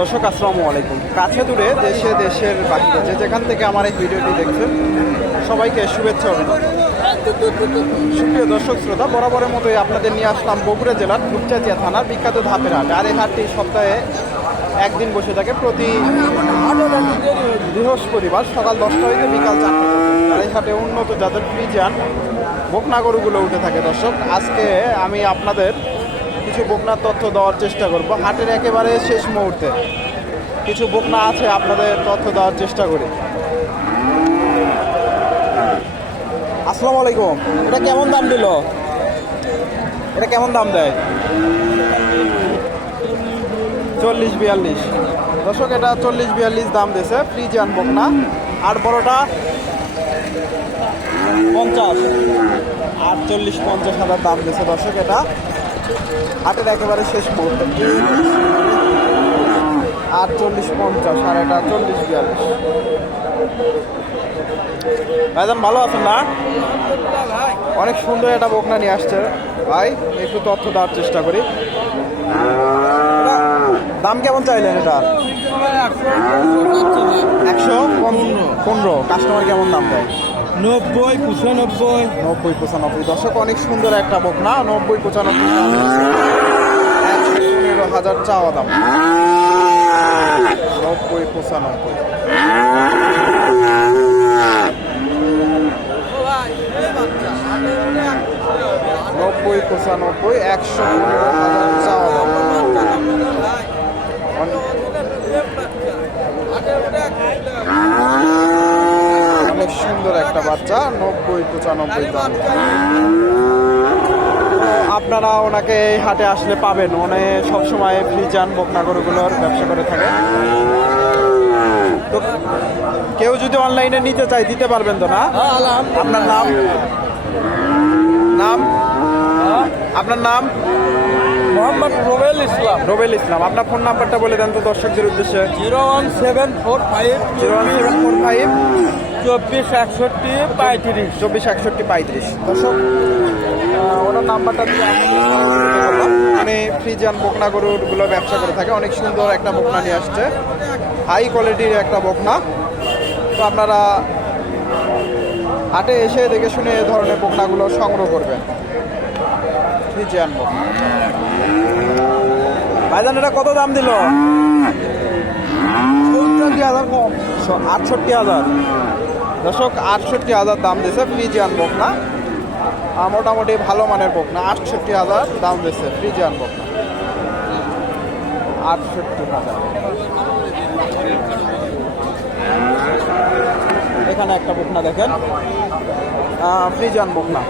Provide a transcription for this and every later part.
দর্শক, আসসালামু আলাইকুম। কাছে দূরে দেশে দেশের বাহিরে যে যেখান থেকে আমার এই ভিডিওটি দেখছেন, সবাইকে শুভেচ্ছা সুপ্রিয় দর্শক, শ্রোতা, বরাবরের মতোই আপনাদের নিয়ে আসলাম বগুড়া জেলার রূপচাচিয়া থানার বিখ্যাত ধাপের হাট আর এই হাটটি সপ্তাহে একদিন বসে থাকে প্রতি বৃহস্পতিবার সকাল দশটা হইতে বিকাল চারটা। আর এই হাটে উন্নত জাতের ফ্রিজিয়ান বকনা গরুগুলো উঠে থাকে দর্শক। আজকে আমি আপনাদের কিছু বকনার তথ্য দেওয়ার চেষ্টা করব। হাটের একেবারে শেষ মুহূর্তে কিছু বকনা আছে, আপনাদের তথ্য দেওয়ার চেষ্টা করি। আসসালামু আলাইকুম। এটা কেমন দাম দিল? এটা কেমন দাম দেয়? চল্লিশ বিয়াল্লিশ। দর্শক, এটা চল্লিশ বিয়াল্লিশ দাম দিয়েছে ফ্রিজিয়ান বকনা। আর বড়টা পঞ্চাশ। আটচল্লিশ পঞ্চাশ হাজার দাম দিয়েছে দর্শক, এটা হাটের একেবারে শেষ মুহূর্তে। আটচল্লিশ পঞ্চাশ আর এটা চল্লিশ বিয়াল্লিশ। ভাইজান, ভালো আছেন না? অনেক সুন্দর একটা বকনা নিয়ে আসছে। ভাই, একটু তথ্য দেওয়ার চেষ্টা করি। দাম কেমন চাইলেন এটা? একশো পনেরো। কাস্টমার কেমন দাম দেয়? নব্বই, পঁচানব্বই। নব্বই, পঁচানব্বই। দশক অনেক সুন্দর একটা বকনা। নব্বই, পঁচানব্বই। পনেরো হাজার চাওয়া দাম। নব্বই, পঁচানব্বই। নব্বই, পঁচানব্বই, একশো পনেরো চাওয়া দাম অনেক- অনেক সুন্দর নব্বই পঁচানব্বই দাম। আপনারা ওনাকে এই হাটে আসলে পাবেন। উনি সবসময় ফ্রিজান বকনা গরুগুলোর ব্যবসা করে থাকে। তো কেউ যদি অনলাইনে নিতে চায় দিতে পারবেন তো না? আপনার নাম? নাম? আপনার নাম? মোহাম্মদ রোবেল ইসলাম। রবেল ইসলাম। আপনার ফোন নাম্বারটা বলে দেন তো দর্শকদের উদ্দেশ্যে। Zero one seven four five. Zero one seven four five. চব্বিশ একষট্টি পঁয়ত্রিশ। চব্বিশ একষট্টি পঁয়ত্রিশ। দর্শক ওনার নাম্বারটা দিয়ে উনি ফ্রিজান বকনা গরুরগুলো ব্যবসা করে থাকে। অনেক সুন্দর একটা বকনা নিয়ে আসছে। হাই কোয়ালিটির একটা বকনা। তো আপনারা হাটে এসে দেখে শুনে এই ধরনের বকনাগুলো সংগ্রহ করবেন। ফ্রিজিয়ান বকনা ভাইজান, এটা কত দাম দিল? স- আটষট্টি হাজার। দর্শক আটষট্টি হাজার দাম দিয়েছে ফ্রিজিয়ান বকনা। মোটামুটি ভালো মানের বকনা। আটষট্টি হাজার দাম দিয়েছে ফ্রিজিয়ান বকনা। আটষট্টি হাজার। এখানে একটা বকনা দেখেন। ফ্রিজিয়ান বকনা।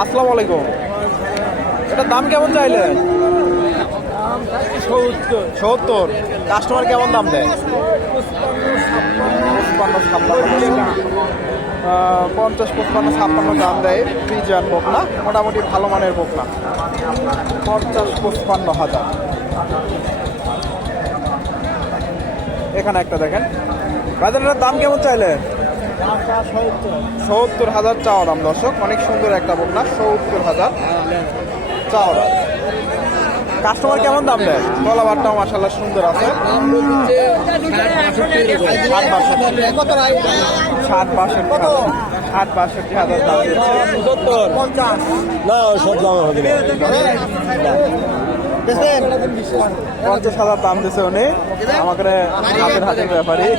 আসসালামু আলাইকুম। এটার দাম কেমন চাইলেন? সত্তর। কাস্টমার কেমন দাম দেয়? পঞ্চাশ পঁচপান্ন ছাপ্পান্ন দাম দেয় ফ্রিজিয়ান বকনা, মোটামুটি ভালো মানের বকনা। পঞ্চাশ পঁচপান্ন হাজার। এখানে একটা দেখেন। বাজারের দাম কেমন চাইলে? সত্তর হাজার চাওয়া দাম, দর্শক। অনেক সুন্দর একটা বকনা, সত্তর হাজার চাওয়া দাম। কাস্টমার কেমন দাম দেয়? তলাবারটাও মাসাল্লাহ সুন্দর আছে। ষাট বাষট্টি ষাট বাষট্টি হাজার। ষাট বাষট্টি হাজার দাম দিচ্ছে। না সব দাম হবে পঞ্চাশ হাজার দাম দিচ্ছে উনি। আমাকে হাতের হাতের ব্যাপারই।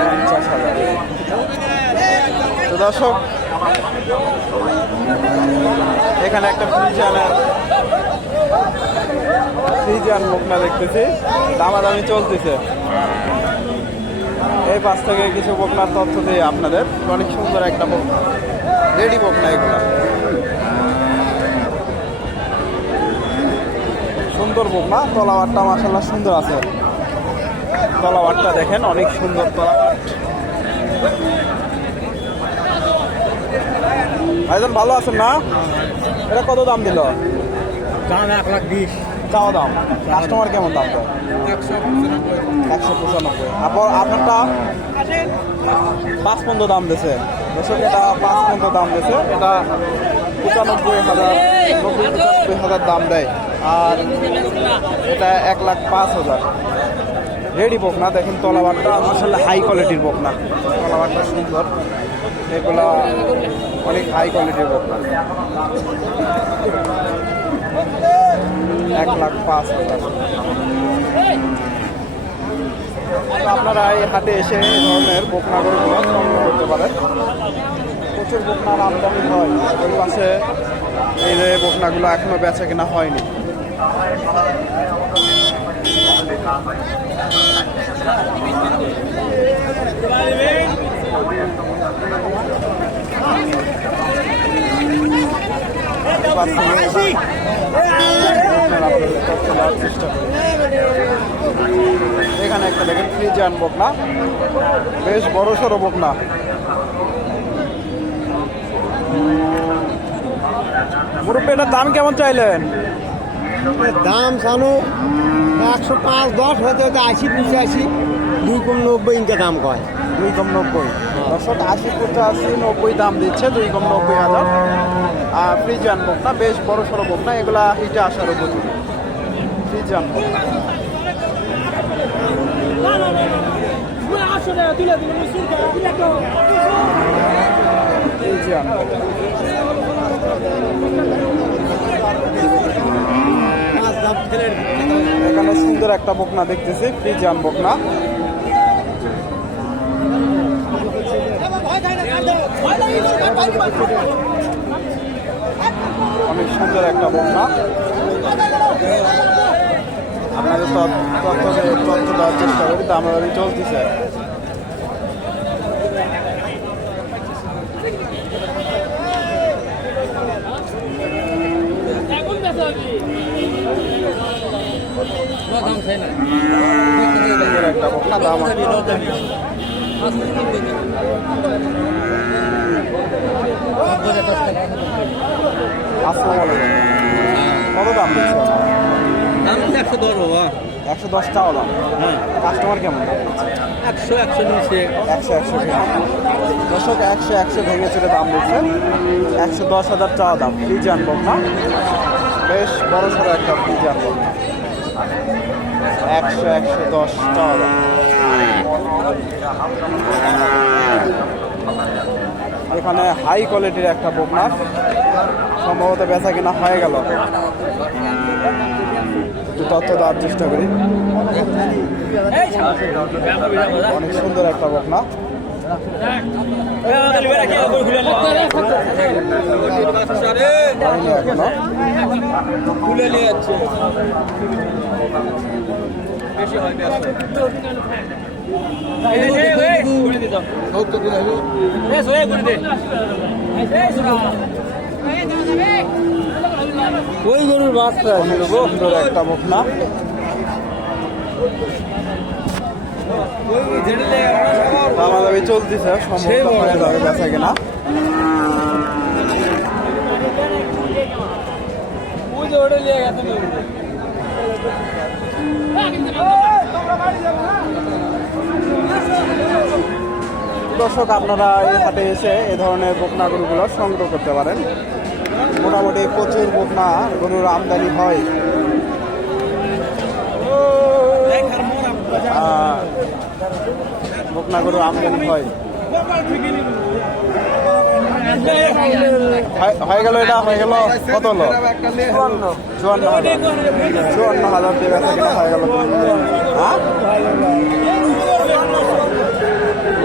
পঞ্চাশ হাজার। দর্শক, এখানে একটা ফ্রিজানের ফ্রিজান মুখনা দেখতেছি। দামাদামি চলতেছে। এই পাশ থেকে কিছু বকনার তথ্য দিয়ে আপনাদের। অনেক সুন্দর একটা রেডি বকনা এগুলো। সুন্দর বকনা তলাবারটা মাসাল্লাহ সুন্দর আছে। তলাবারটা দেখেন, অনেক সুন্দর তলাবার ভাইজান ভালো আছেন না? এটা কত দাম দিল? দাম এক লাখ বিশ। চাওয়া দাম। কাস্টমার কেমন দাম দেয়? একশো পঁচানব্বই। আপর আপনারটা? পাঁচ পনেরো দাম দিছে দর্শক এটা পাঁচ পনেরো দাম দিছে এটা পঁচানব্বই হাজার নব্বই পঁচানব্বই হাজার দাম দেয়। আর এটা এক লাখ পাঁচ হাজার। রেডি বকনা, দেখেন তলাবারটা আসলে হাই কোয়ালিটির বকনা। তলাবারটা সুন্দর। এগুলা অনেক হাই কোয়ালিটির বকনা। এক লাখ পাঁচ হাজার। আপনারা এই হাটে এসে এই ধরনের বকনাগুলো সংগ্রহ করতে পারেন। প্রচুর বকনার আমদানি হয়। ওই পাশে এই যে বকনাগুলো এখনও বেচা কেনা হয়নি। এখানে একটা দেখেন, ফ্রিজিয়ান বকনা। বেশ বড় সড়ো বকনা। মুরব্বী, এটার দাম কেমন চাইলেন? দাম সানো একশো পাঁচ, দশ হতে হতে আশি, পঁচাশি দুই কম নব্বই ইনকা দাম কয়। দুই কম নব্বই দশক আশি পঁচাশি নব্বই দাম দিচ্ছে দুই কম নব্বই হাজার। আর ফ্রিজিয়ান বকনা বেশ বড় সড়ো বকনা এগুলা হিটে আসার উপযোগী। ফ্রিজিয়ান বকনা ফ্রিজিয়ান এখানে সুন্দর একটা বকনা দেখতেছি, ফ্রিজিয়ান বকনা। অনেক সুন্দর একটা বকনা। আপনাদের তথ্য তথ্য দেওয়ার চেষ্টা করি দাম দামি চলতেছে সুন্দর একটা বকনা দাম আসসালামু আলাইকুম কত দাম একশো দশ বাবা। একশো দশ টাকা দাম হ্যাঁ কাস্টমার কেমন একশো একশো নিচে একশো একশো দশক একশো একশো ভেঙে চলে দাম দিচ্ছে একশো দশ হাজার চাওয়া দাম। ফ্রিজ আনব না বেশ বড় সড়ো একটা ফ্রিজ আনব। একশো একশো দশ এখানে হাই কোয়ালিটির একটা বকনা সম্ভবত বেচা কিনা হয়ে গেল। তথ্য দেওয়ার চেষ্টা করি। অনেক সুন্দর একটা বকনা খুলে নিয়ে ওই গরুর বাচ্চা অনেক সুন্দর একটা বকনা। দামাদামি চলতেছে সম্ভবত হয়ে যাবে বেচা কিনা। দর্শক, আপনারা এই হাটে এসে এ ধরনের বকনা গরুগুলো সংগ্রহ করতে পারেন। মোটামুটি প্রচুর বকনা গরুর আমদানি হয়। বকনা গরুর আমদানি হয়। হয়- গেল এটা হয়ে গেল কত হলো চুয়ান্ন হাজার। চুয়ান্ন হাজার বেচা হয়ে গেল হ্যাঁ?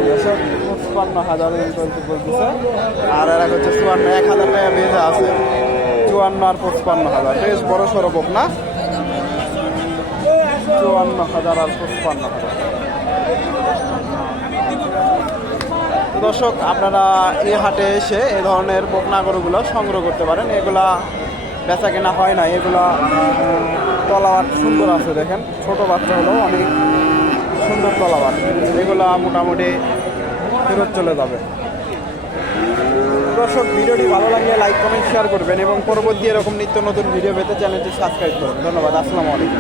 দর্শক, হাজার আর এরা হচ্ছে চুয়ান্ন এক হাজার টাকা বেঁধে আছে। চুয়ান্ন আর পঁচপান্ন হাজার। বেশ বড় সড়ো বোক না? চুয়ান্ন হাজার আর পঁচপান্ন হাজার তো দর্শক, আপনারা এই হাটে এসে এ ধরনের বকনা গরুগুলো সংগ্রহ করতে পারেন। এগুলা বেচা কেনা হয় না এগুলা তলাবাট সুন্দর আছে দেখেন। ছোট বাচ্চা হলেও অনেক সুন্দর তলাবাট এগুলা মোটামুটি ফেরত চলে যাবে। দর্শক, ভিডিওটি ভালো লাগলে লাইক, কমেন্ট, শেয়ার করবেন এবং পরবর্তী এরকম নিত্য নতুন ভিডিও পেতে চ্যানেলটি সাবস্ক্রাইব করুন। ধন্যবাদ, আসসালামু আলাইকুম।